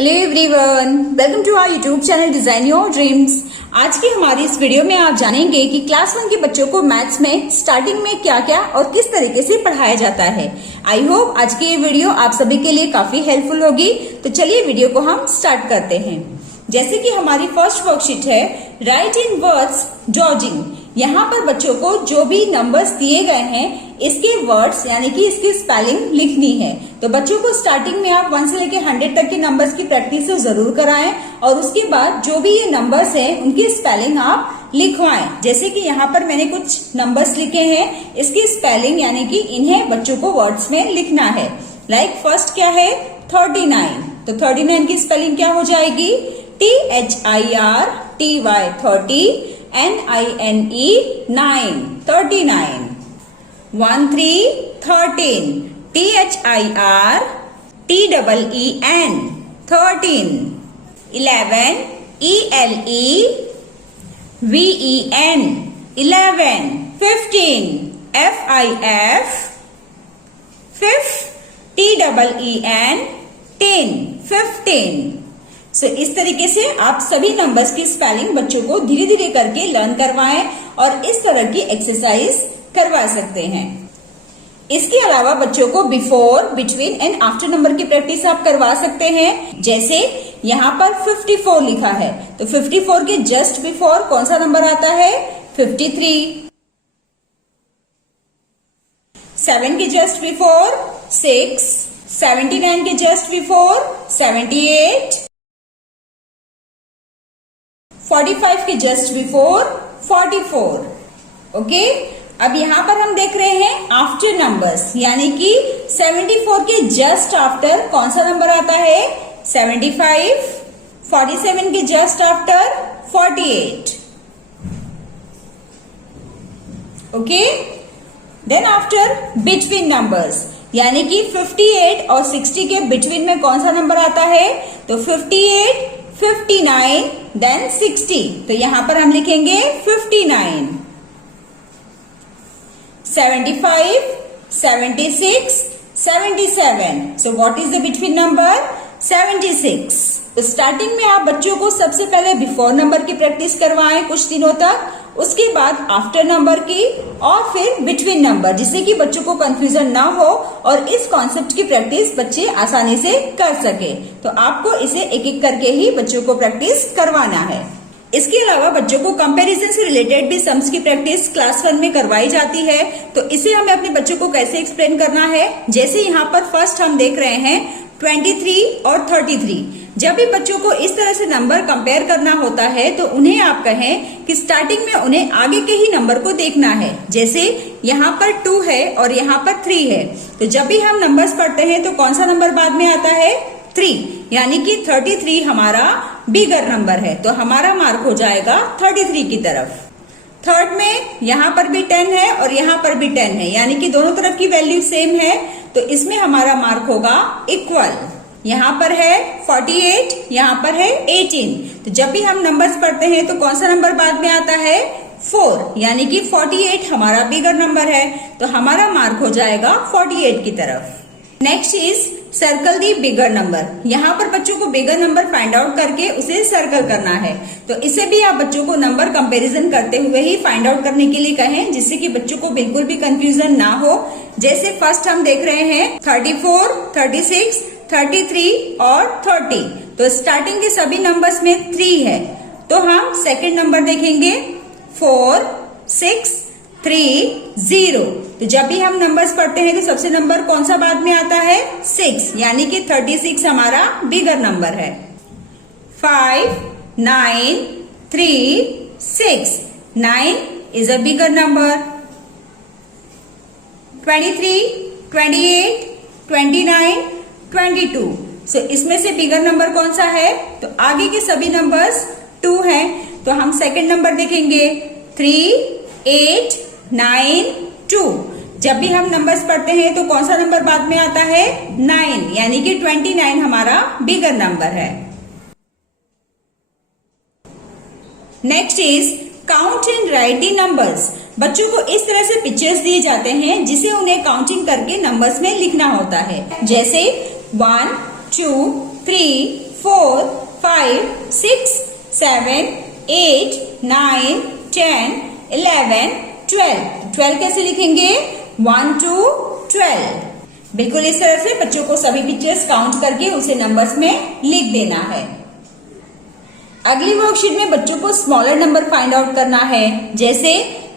Hello everyone, welcome to our YouTube channel design your dreams. आज की हमारी इस वीडियो में आप जानेंगे कि क्लास 1 के बच्चों को मैथ्स में स्टार्टिंग में क्या क्या और किस तरीके से पढ़ाया जाता है। आई होप आज की ये वीडियो आप सभी के लिए काफी हेल्पफुल होगी। तो चलिए वीडियो को हम स्टार्ट करते हैं। जैसे कि हमारी फर्स्ट वर्कशीट है राइट इन वर्ड्स डॉजिंग। यहाँ पर बच्चों को जो भी नंबर्स दिए गए हैं इसके वर्ड्स यानी कि इसकी स्पेलिंग लिखनी है। तो बच्चों को स्टार्टिंग में आप 1 से लेकर 100 तक के नंबर्स की प्रैक्टिस तो जरूर कराएं और उसके बाद जो भी ये नंबर्स हैं उनकी स्पेलिंग आप लिखवाएं। जैसे कि यहाँ पर मैंने कुछ नंबर्स लिखे हैं, इसकी स्पेलिंग यानी कि इन्हें बच्चों को वर्ड्स में लिखना है। लाइक फर्स्ट क्या है 39। तो 39 की स्पेलिंग क्या हो जाएगी THIRTY 30 NINE 9 39। 13 13 THIRTEEN 13। 11 ELEVEN 11। 15 FIF TEEN 15। सो इस तरीके से आप सभी नंबर्स की स्पेलिंग बच्चों को धीरे धीरे करके लर्न करवाएं और इस तरह की एक्सरसाइज करवा सकते हैं। इसके अलावा बच्चों को before, between and after number की प्रैक्टिस आप करवा सकते हैं। जैसे यहाँ पर 54 लिखा है तो 54 के जस्ट बिफोर कौन सा नंबर आता है 53। 7 के जस्ट बिफोर 6। 79 के जस्ट बिफोर 78। 45 के जस्ट बिफोर 44। ओके, अब यहाँ पर हम देख रहे हैं आफ्टर नंबर्स यानी कि 74 के जस्ट आफ्टर कौन सा नंबर आता है 75। 47 के just after 48। Okay, then after between numbers यानी कि 58 और 60 के बिटवीन में कौन सा नंबर आता है तो 58, 59 देन 60। तो यहां पर हम लिखेंगे 59। 75, 76, 77। So what is the between number 76। तो स्टार्टिंग में आप बच्चों को सबसे पहले बिफोर नंबर की प्रैक्टिस करवाएं कुछ दिनों तक, उसके बाद आफ्टर नंबर की और फिर बिटवीन नंबर, जिससे कि बच्चों को कंफ्यूजन ना हो और इस कॉन्सेप्ट की प्रैक्टिस बच्चे आसानी से कर सके। तो आपको इसे एक एक करके ही बच्चों को प्रैक्टिस करवाना है। इसके अलावा बच्चों को कंपैरिजन से रिलेटेड भी सम्स की प्रैक्टिस क्लास 1 में करवाई जाती है। तो इसे हमें अपने बच्चों को कैसे एक्सप्लेन करना है, जैसे यहाँ पर फर्स्ट हम देख रहे हैं 23 और 33। जब भी बच्चों को इस तरह से नंबर कंपेयर करना होता है तो उन्हें आप कहें कि स्टार्टिंग में उन्हें आगे के ही नंबर को देखना है। जैसे यहाँ पर 2 है और यहाँ पर 3 है, तो जब भी हम नंबर्स पढ़ते हैं तो कौन सा नंबर बाद में आता है 3, यानी कि 33 हमारा बिगर नंबर है। तो हमारा मार्क हो जाएगा 33 की तरफ। थर्ड में यहाँ पर भी 10 है और यहाँ पर भी 10 है, यानी कि दोनों तरफ की वैल्यू सेम है, तो इसमें हमारा मार्क होगा इक्वल। यहाँ पर है 48, यहाँ पर है 18। तो जब भी हम नंबर्स पढ़ते हैं तो कौन सा नंबर बाद में आता है 4, यानी कि 48 हमारा बिगर नंबर है, तो हमारा मार्क हो जाएगा 48 की तरफ। Next is circle the bigger number. यहाँ पर बच्चों को बिगर नंबर फाइंड आउट करके उसे सर्कल करना है। तो इसे भी आप बच्चों को नंबर कंपैरिजन करते हुए ही फाइंड आउट करने के लिए कहें, जिससे कि बच्चों को बिल्कुल भी कंफ्यूजन ना हो। जैसे फर्स्ट हम देख रहे हैं 34, 36, 33 और 30। तो स्टार्टिंग के सभी नंबर्स में 3 है, तो हम सेकेंड नंबर देखेंगे 4, 6, 3, 0। तो जब भी हम नंबर्स पढ़ते हैं तो सबसे नंबर कौन सा बाद में आता है 6, यानी कि 36 हमारा बिगर नंबर है। 5, 9, 3, 6। 9 इज अ बिगर नंबर। 23, 28, 29, 22। सो इसमें से बिगर नंबर कौन सा है तो आगे के सभी नंबर्स 2 हैं, तो हम सेकंड नंबर देखेंगे 3, 8, 9, 2। जब भी हम नंबर्स पढ़ते हैं तो कौन सा नंबर बाद में आता है 9, यानी कि 29 हमारा बिगर नंबर है। Next is count and right the numbers. बच्चों को इस तरह से पिक्चर्स दिए जाते हैं जिसे उन्हें काउंटिंग करके नंबर्स में लिखना होता है। जैसे 1, 2, 3, 4, 5, 6, 7, 8, 9, 10, 11, 12. 12 कैसे लिखेंगे? 1 to 12. बिल्कुल इस तरह से बच्चों को सभी पिक्चर्स काउंट करके उसे नंबर्स में लिख देना है। अगली वर्कशीट में बच्चों को स्मॉलर नंबर फाइंड आउट करना है, जैसे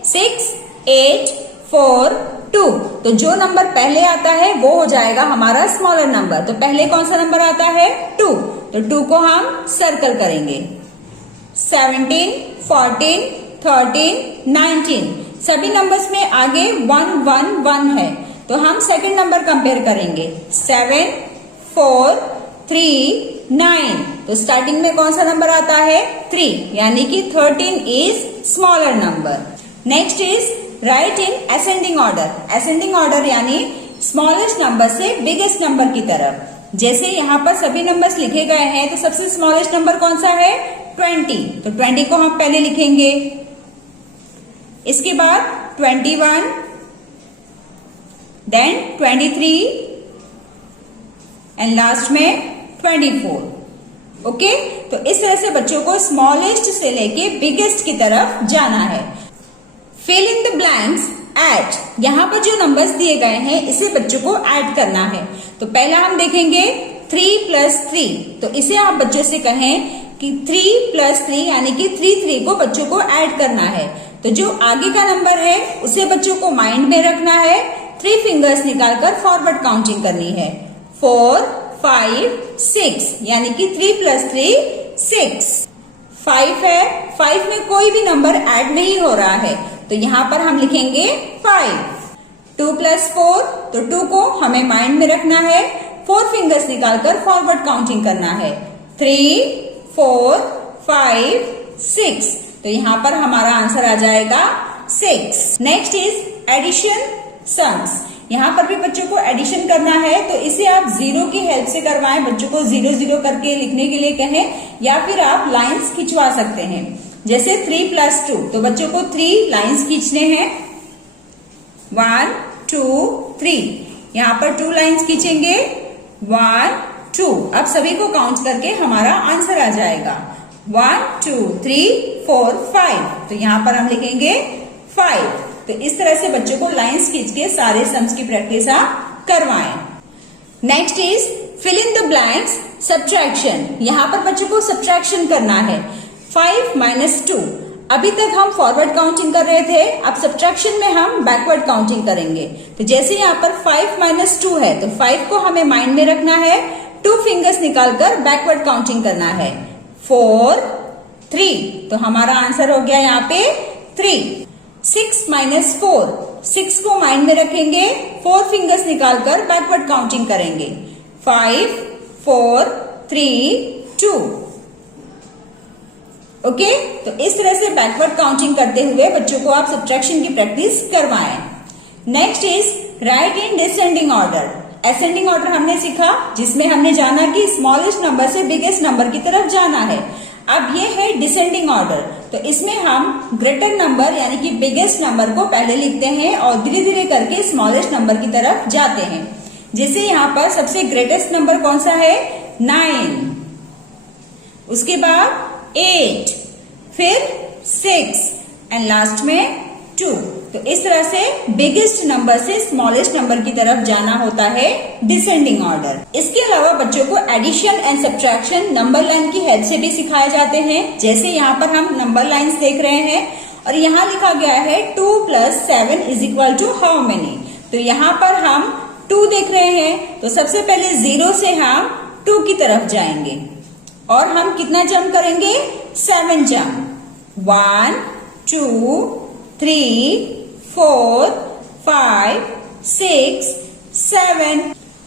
6, 8, 4, 2। तो जो नंबर पहले आता है वो हो जाएगा हमारा स्मॉलर नंबर। तो पहले कौन सा नंबर आता है? 2। तो 2 को हम सर्कल करेंगे। 17, 14, 13, 19 सभी नंबर्स में आगे 1, 1, 1 है। तो हम सेकंड नंबर कंपेयर करेंगे। 7, 4, 3, 9। तो स्टार्टिंग में कौन सा नंबर आता है? 3, यानी कि 13 is smaller number. Next is right in ascending order. Ascending order यानी स्मॉलेस्ट नंबर से बिगेस्ट नंबर की तरफ। जैसे यहाँ पर सभी नंबर्स लिखे गए हैं, तो सबसे स्मॉलेस्ट नंबर कौन सा है? 20। तो 20 को हम पहले लिखेंगे, इसके बाद 21, देन 23 एंड लास्ट में 24। ओके, तो इस तरह से बच्चों को स्मॉलेस्ट से लेके बिगेस्ट की तरफ जाना है। Fill in the blanks eight. यहाँ पर जो नंबर्स दिए गए हैं इसे बच्चों को ऐड करना है। तो पहला हम देखेंगे 3 + 3। तो इसे आप बच्चों से कहें कि 3 + 3 यानी कि 3 को बच्चों को ऐड करना है। तो जो आगे का नंबर है उसे बच्चों को माइंड में रखना है। 3 फिंगर्स निकालकर फॉरवर्ड काउंटिंग करनी है। 4, 5, 6 यानी कि 3 + 3 6। 5 है, 5 में कोई भी नंबर ऐड नहीं हो रहा है, तो यहाँ पर हम लिखेंगे 5। 2 + 4, तो 2 को हमें माइंड में रखना है। 4 फिंगर्स निकालकर फॉरवर्ड काउंटिंग करना है। 3, 4, 5, 6। तो यहाँ पर हमारा आंसर आ जाएगा 6। Next is addition sums. यहाँ पर भी बच्चों को एडिशन करना है, तो इसे आप 0 की हेल्प से करवाएं। बच्चों को 0 0 करके लिखने के लिए कहें, या फिर आप लाइंस खिंचवा सकते हैं। जैसे 3 + 2, तो बच्चों को 3 लाइंस खींचने हैं। 1, 2, 3। यहाँ पर 2 लाइंस खींचेंगे। 1, 2। अब सभी को काउंट करके हमारा आंसर आ जाएगा। 1, 2, 3, 4, 5। तो यहाँ पर हम लिखेंगे 5। तो इस तरह से बच्चों को लाइंस खींच के सारे सम्स की प्रैक्टिस आप करवाएं। Next is fill in the blanks subtraction. यहाँ पर बच्चों को सब्ट्रैक्शन करना है। 5 - 2। अभी तक हम फॉरवर्ड काउंटिंग कर रहे थे, अब सब्ट्रैक्शन में हम बैकवर्ड काउंटिंग करेंगे। तो जैसे यहाँ पर 5 - 2 है, तो 5 को हमें माइंड में रखना है। 2 फिंगर्स निकालकर बैकवर्ड काउंटिंग करना है। 4, 3। तो हमारा आंसर हो गया यहाँ पे 3। 6 - 4। 6 को माइंड में रखेंगे। 4 फिंगर्स निकालकर बैकवर्ड काउंटिंग करेंगे। 5, 4, 3, 2। ओके, तो इस तरह से बैकवर्ड काउंटिंग करते हुए बच्चों को आप सब्ट्रैक्शन की प्रैक्टिस करवाएं। Next is right in descending order. Ascending order हमने सीखा, जिसमें हमने जाना कि स्मॉलेस्ट नंबर से बिगेस्ट नंबर की तरफ जाना है। अब ये है डिसेंडिंग ऑर्डर। तो इसमें हम ग्रेटर नंबर यानी कि बिगेस्ट नंबर को पहले लिखते हैं और धीरे धीरे करके स्मॉलेस्ट नंबर की तरफ जाते हैं। जैसे यहाँ पर सबसे ग्रेटेस्ट नंबर कौन सा है? 9, उसके बाद 8, फिर 6 एंड लास्ट में 2। तो इस तरह से बिगेस्ट नंबर से स्मॉलेस्ट नंबर की तरफ जाना होता है डिसेंडिंग ऑर्डर। इसके अलावा बच्चों को addition and subtraction number line की हेल्प से भी सिखाए जाते हैं। जैसे यहाँ पर हम नंबर लाइंस देख रहे हैं और यहाँ लिखा गया है 2 + 7 = हाउ मेनी। तो यहाँ पर हम 2 देख रहे हैं, तो सबसे पहले 0 से हम 2 की तरफ जाएंगे और हम कितना जंप करेंगे? 7 जंप। 1, 2, 3, 4, 5, 6, 7।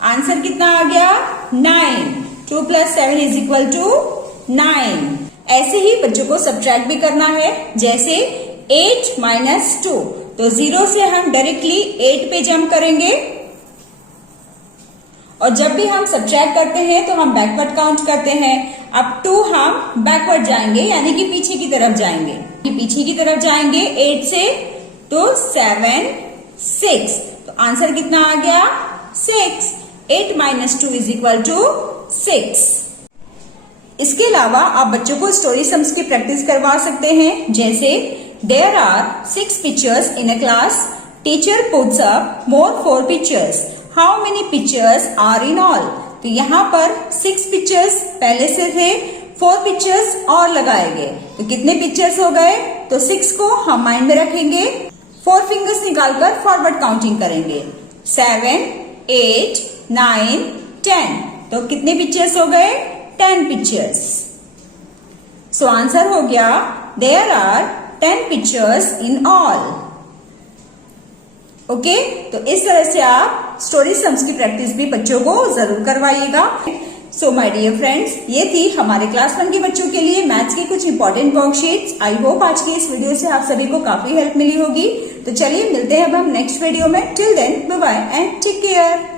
आंसर कितना आ गया? 9। 2 + 7 = 9। ऐसे ही बच्चों को सब्ट्रैक्ट भी करना है। जैसे 8 - 2, तो 0 से हम डायरेक्टली 8 पे जंप करेंगे और जब भी हम सब्ट्रैक्ट करते हैं तो हम बैकवर्ड काउंट करते हैं। अब 2 हम बैकवर्ड जाएंगे यानी कि पीछे की तरफ जाएंगे। पीछे की तरफ जाएंगे 8 से, तो 7, 6। तो आंसर कितना आ गया? 6। 8 - 2 = 6। इसके अलावा आप बच्चों को स्टोरी सम्स की प्रैक्टिस करवा सकते हैं, जैसे there are 6 pictures in a class, teacher puts up more 4 pictures, how many pictures are in all. तो यहाँ पर 6 पिक्चर्स पहले से थे, 4 पिक्चर्स और लगाए गए, तो कितने पिक्चर्स हो गए? तो 6 को हम माइंड में रखेंगे, 4 फिंगर्स निकालकर फॉरवर्ड काउंटिंग करेंगे, 7, 8, 9, 10। तो कितने पिक्चर्स हो गए? 10 पिक्चर्स। सो आंसर हो गया there are 10 pictures in all. Okay, तो इस तरह से आप स्टोरी सम्स की प्रैक्टिस भी बच्चों को जरूर करवाइएगा। सो माय डियर फ्रेंड्स, ये थी हमारे क्लास 1 के बच्चों के लिए मैथ्स की कुछ इंपॉर्टेंट वर्कशीट्स। आई होप आज की इस वीडियो से आप सभी को काफी हेल्प मिली होगी। तो चलिए मिलते हैं अब हम नेक्स्ट वीडियो में। Till then bye bye and take care.